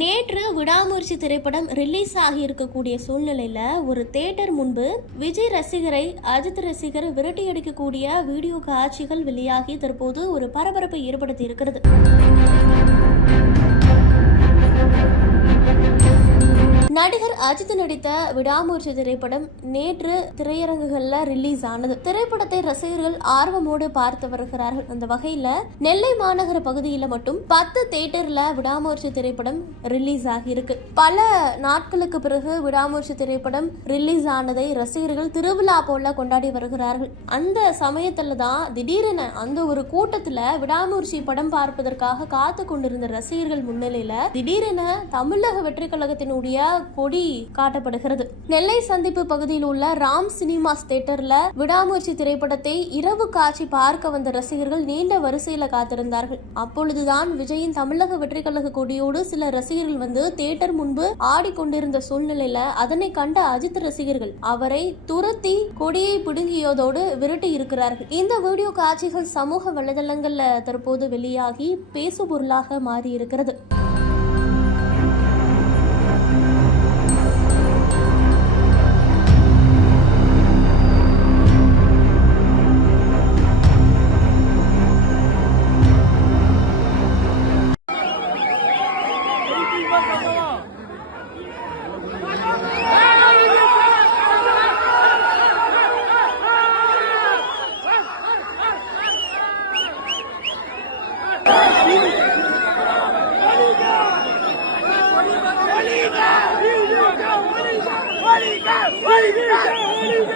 நேற்று விடாமுயற்சி திரைப்படம் ரிலீஸ் ஆகி இருக்கக்கூடிய சூழ்நிலையில ஒரு தேட்டர் முன்பு விஜய் ரசிகரை அஜித் ரசிகர் விரட்டி அடிக்கக்கூடிய வீடியோ காட்சிகள் வெளியாகி தற்போது ஒரு பரபரப்பை ஏற்படுத்தி இருக்கிறது. நடிகர் அஜித் நடித்த விடாமூர்ச்சி திரைப்படம் நேற்று திரையரங்குகள்ல ரிலீஸ் ஆனது. திரைப்படத்தை ரசிகர்கள் ஆர்வமோடு பார்த்து வருகிறார்கள். அந்த வகையில நெல்லை மாநகர பகுதியில மட்டும் பத்து தேட்டர்ல விடாமூர்ச்சி திரைப்படம் ரிலீஸ் ஆகியிருக்கு. பல நாட்களுக்கு பிறகு விடாமூர்ச்சி திரைப்படம் ரிலீஸ் ஆனதை ரசிகர்கள் திருவிழா போல கொண்டாடி வருகிறார்கள். அந்த சமயத்துல தான் திடீரென அந்த ஒரு கூட்டத்துல விடாமூர்ச்சி படம் பார்ப்பதற்காக காத்து கொண்டிருந்த ரசிகர்கள் முன்னிலையில திடீரென தமிழக வெற்றி கழகத்தினுடைய கொடி காட்டப்படுகிறது. நெல்லை சந்திப்பு பகுதியில் உள்ள ராம் சினிமாஸ் தேட்டர்ல விடாமுயற்சி திரைப்படத்தை இரவு காட்சி பார்க்க வந்த ரசிகர்கள் நீண்ட வரிசையில காத்திருந்தார்கள். அப்பொழுதுதான் விஜயின் தமிழக வெற்றி கழக கொடியோடு சில ரசிகர்கள் வந்து தேட்டர் முன்பு ஆடிக்கொண்டிருந்த சூழ்நிலையில அதனை கண்ட அஜித் ரசிகர்கள் அவரை துரத்தி கொடியை பிடுங்கியதோடு விரட்டி இருக்கிறார்கள். இந்த வீடியோ காட்சிகள் சமூக வலைதளங்கள்ல தற்போது வெளியாகி பேசுபொருளாக மாறி 我理想，理想，我理想，我理想，我理想，我理想。